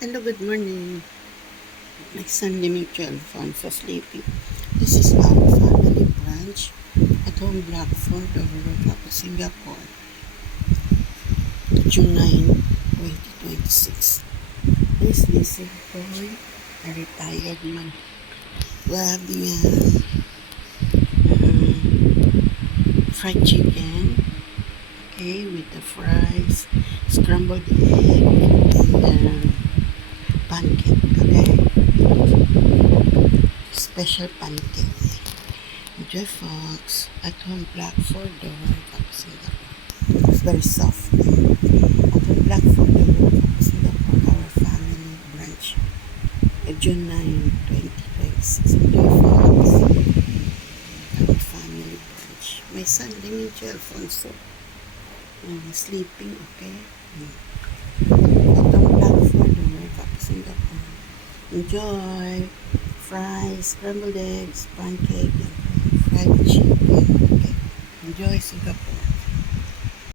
Hello, good morning. My son Dimitri Alfonso sleeping. This is our family brunch at home Blackford, Overlook, Singapore, June 9, 2026. This is boy, a retired man. We're having fried chicken, okay, with the fries, scrambled egg, and pancake, okay? Special pancake. Enjoy, folks. At home Blackford, Singapore. It's very soft. At home Blackford, Singapore, our family brunch. June 9, 2026. Enjoy, folks. Our family brunch. My son, Dimitri Alfonso, sleeping, okay? At home Blackford, Singapore. Enjoy. Fries, scrambled eggs, pancake, and fried chicken. Okay. Enjoy Singapore.